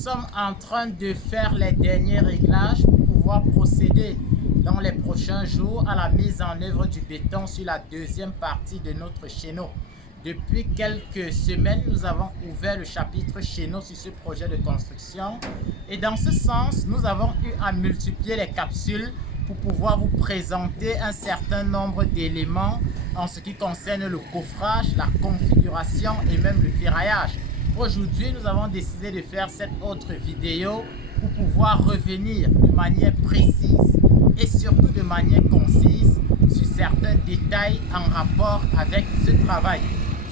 sommes en train de faire les derniers réglages pour pouvoir procéder dans les prochains jours à la mise en œuvre du béton sur la deuxième partie de notre chéneau. Depuis quelques semaines, nous avons ouvert le chapitre chéneau sur ce projet de construction et dans ce sens, nous avons eu à multiplier les capsules pour pouvoir vous présenter un certain nombre d'éléments en ce qui concerne le coffrage, la configuration et même le ferraillage. Aujourd'hui, nous avons décidé de faire cette autre vidéo pour pouvoir revenir de manière précise et surtout de manière concise sur certains détails en rapport avec ce travail.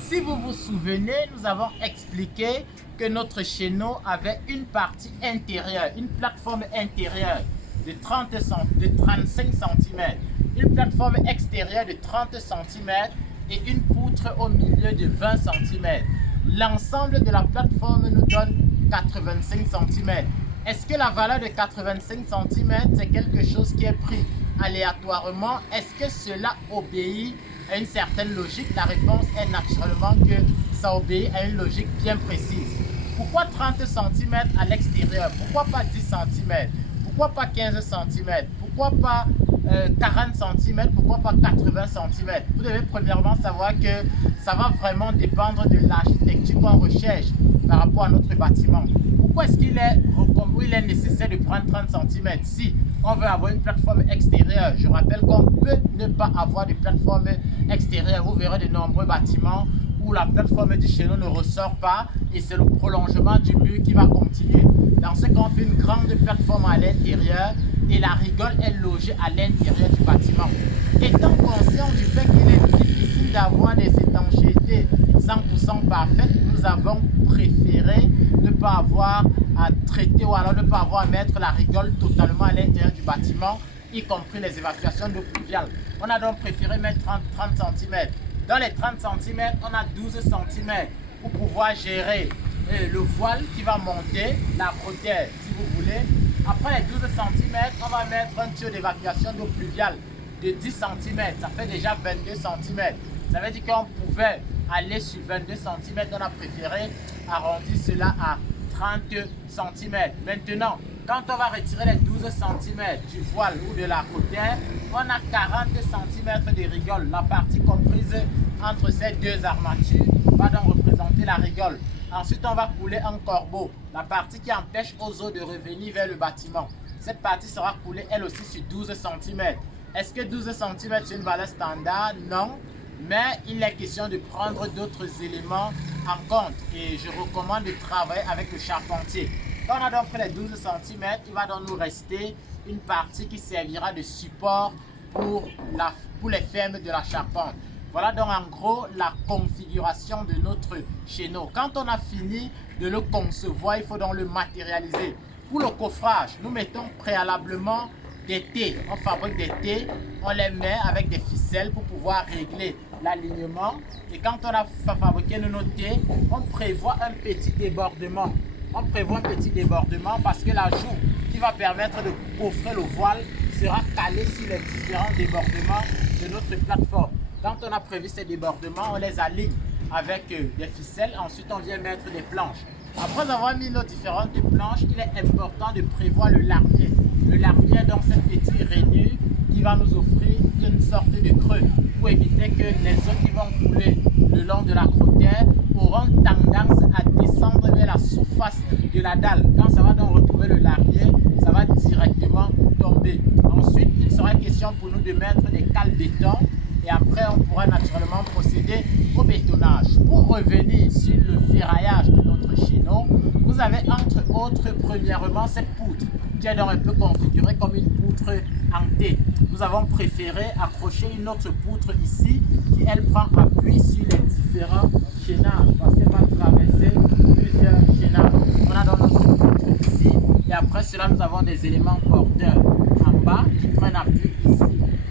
Si vous vous souvenez, nous avons expliqué que notre chéneau avait une partie intérieure, une plateforme intérieure de 35 cm, une plateforme extérieure de 30 cm et une poutre au milieu de 20 cm. L'ensemble de la plateforme nous donne 85 cm. Est-ce que la valeur de 85 cm, c'est quelque chose qui est pris aléatoirement? Est-ce que cela obéit à une certaine logique? La réponse est naturellement que ça obéit à une logique bien précise. Pourquoi 30 cm à l'extérieur? Pourquoi pas 10 cm? Pourquoi pas 15 cm? Pourquoi pas 40 cm? Pourquoi pas 80 cm? Vous devez premièrement savoir que ça va vraiment dépendre de l'architecture qu'on recherche par rapport à notre bâtiment. Pourquoi est-ce qu'il est nécessaire de prendre 30 cm si on veut avoir une plateforme extérieure? Je rappelle qu'on peut ne pas avoir de plateforme extérieure. Vous verrez de nombreux bâtiments où la plateforme du chéneau ne ressort pas et c'est le prolongement du mur qui va continuer. Dans ce cas, on fait une grande plateforme à l'intérieur et la rigole est logée à l'intérieur du bâtiment. Étant conscient du fait qu'il est difficile d'avoir des étanchéités 100% parfaites, nous avons préféré ne pas avoir à traiter ou alors ne pas avoir à mettre la rigole totalement à l'intérieur du bâtiment, y compris les évacuations d'eau pluviale. On a donc préféré mettre 30 cm. Dans les 30 cm, on a 12 cm pour pouvoir gérer le voile qui va monter, la bretelle si vous voulez. Après les 12 cm, on va mettre un tuyau d'évacuation d'eau pluviale de 10 cm. Ça fait déjà 22 cm. Ça veut dire qu'on pouvait aller sur 22 cm. On a préféré arrondir cela à 30 cm. Maintenant, quand on va retirer les 12 cm du voile ou de la bretelle, on a 40 cm de rigole. La partie comprise entre ces deux armatures va donc représenter la rigole. Ensuite, on va couler un corbeau, la partie qui empêche aux eaux de revenir vers le bâtiment. Cette partie sera coulée elle aussi sur 12 cm. Est-ce que 12 cm est une valeur standard? Non, mais il est question de prendre d'autres éléments en compte et je recommande de travailler avec le charpentier. Quand on a donc pris les 12 cm, il va donc nous rester une partie qui servira de support pour les fermes de la charpente. Voilà donc en gros la configuration de notre chéneau. Quand on a fini de le concevoir, il faut donc le matérialiser. Pour le coffrage, nous mettons préalablement des T. On fabrique des T, on les met avec des ficelles pour pouvoir régler l'alignement. Et quand on a fabriqué nos T, on prévoit un petit débordement. On prévoit un petit débordement parce que la joue qui va permettre de coffrer le voile sera calée sur les différents débordements de notre plateforme. Quand on a prévu ces débordements, on les aligne avec des ficelles. Ensuite, on vient mettre des planches. Après avoir mis nos différentes planches, il est important de prévoir le larmier. Le larmier est donc cette petite rainure qui va nous offrir une sorte de creux pour éviter que les eaux qui vont couler le long de la croûtière auront tendance à descendre vers la surface de la dalle. Quand ça va donc retrouver le larmier, ça va directement tomber. Ensuite, il sera question pour nous de mettre des cales béton. Et après, on pourra naturellement procéder au bétonnage. Pour revenir sur le ferraillage de notre chéneau, vous avez entre autres, premièrement, cette poutre qui est donc un peu configurée comme une poutre en T. Nous avons préféré accrocher une autre poutre ici qui, elle, prend appui sur les différents chaînages parce qu'elle va traverser plusieurs chaînages. On a donc notre poutre ici et après cela, nous avons des éléments porteurs en bas qui prennent appui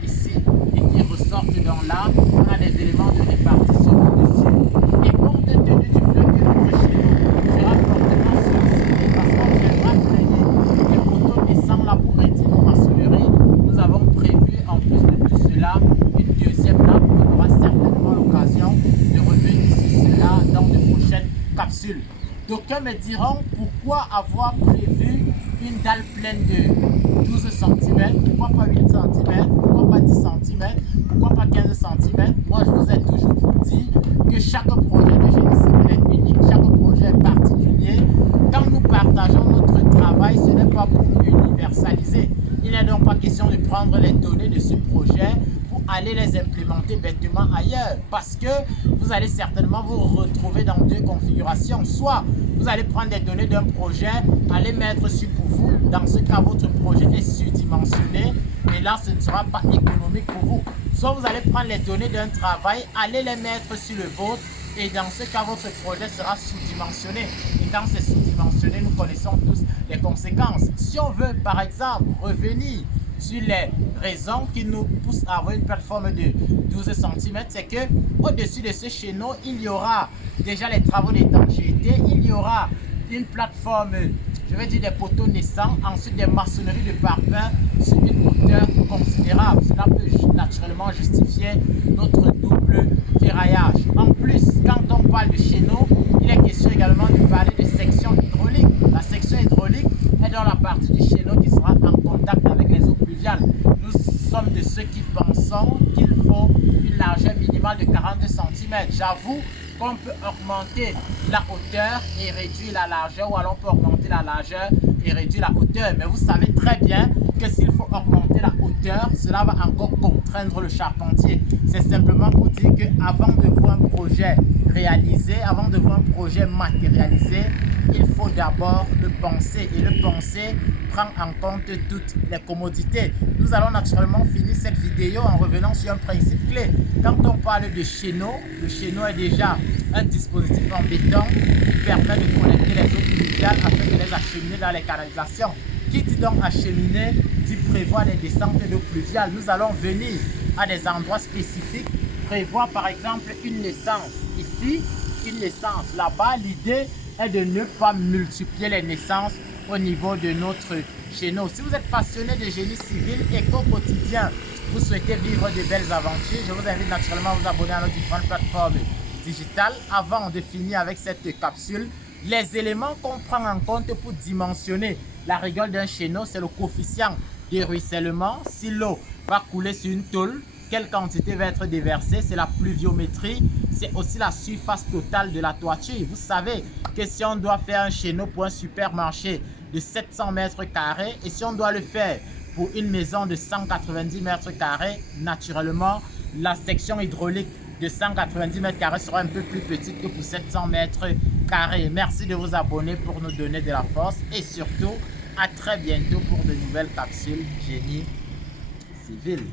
ici et qui ressortent donc là. On a des éléments de répartition au-dessus. Et compte tenu du fait que notre chéneau sera fortement sollicité parce qu'on viendra traîner des poteaux descendant là pour réduire nos maçonneries, nous avons prévu en plus de tout cela une deuxième nappe. On aura certainement l'occasion de revenir sur cela dans de prochaines capsules. D'aucuns me diront pourquoi avoir prévu une dalle pleine de 12 cm, pourquoi pas 8 cm, pourquoi pas 10 cm, pourquoi pas 15 cm. Moi, je vous ai toujours dit que chaque projet de génie civil est unique, chaque projet est particulier. Quand nous partageons notre travail, ce n'est pas pour universaliser. Il n'est donc pas question de prendre les données de ce projet pour aller les implémenter bêtement ailleurs, parce que vous allez certainement vous retrouver dans deux configurations. Soit vous allez prendre des données d'un projet, aller mettre sur pour vous. Dans ce cas, votre projet est surdimensionné et là, ce ne sera pas économique pour vous. Soit vous allez prendre les données d'un travail, aller les mettre sur le vôtre et dans ce cas, votre projet sera sous-dimensionné. Et quand c'est sous-dimensionné, nous connaissons tous les conséquences. Si on veut, par exemple, revenir sur les raisons qui nous poussent à avoir une plateforme de 12 cm, c'est que au-dessus de ce chéneau, il y aura déjà les travaux d'étanchéité, il y aura une plateforme, je vais dire des poteaux naissants, ensuite des maçonneries de parpaing sur une hauteur considérable. Cela peut naturellement justifier notre double ferraillage. En plus, quand on parle de chéneau, il est question également de parler de section hydraulique. La section hydraulique est dans la partie du chéneau qui sera en contact avec les eaux pluviales. Nous sommes de ceux qui pensons qu'il faut une largeur minimale de 40 cm. J'avoue qu'on peut augmenter la hauteur et réduire la largeur, ou alors on peut augmenter la largeur et réduire la hauteur. Mais vous savez très bien que s'il faut augmenter la hauteur, cela va encore contraindre le charpentier. C'est simplement pour dire qu'avant de voir un projet réalisé, avant de voir un projet matérialisé, il faut d'abord le penser. Et le penser prend en compte toutes les commodités. Nous allons naturellement finir cette vidéo en revenant sur un principe clé. Quand on parle de chéneau, le chéneau est déjà un dispositif en béton qui permet de collecter les eaux pluviales afin de les acheminer dans les canalisations. Qui dit donc acheminer, dit prévoir les descentes d'eau pluviale. Nous allons venir à des endroits spécifiques, prévoir par exemple une naissance. Ici, une naissance. Là-bas, l'idée est de ne pas multiplier les naissances au niveau de notre chéneau. Si vous êtes passionné de génie civil et qu'au quotidien, vous souhaitez vivre de belles aventures, je vous invite naturellement à vous abonner à nos différentes plateformes digitales. Avant de finir avec cette capsule, les éléments qu'on prend en compte pour dimensionner la rigole d'un chéneau, c'est le coefficient de ruissellement. Si l'eau va couler sur une tôle, quelle quantité va être déversée? C'est la pluviométrie. C'est aussi la surface totale de la toiture. Vous savez que si on doit faire un chéneau pour un supermarché de 700 mètres carrés et si on doit le faire pour une maison de 190 mètres carrés, naturellement, la section hydraulique de 190 mètres carrés sera un peu plus petite que pour 700 mètres carrés. Merci de vous abonner pour nous donner de la force et surtout, à très bientôt pour de nouvelles capsules génie civil.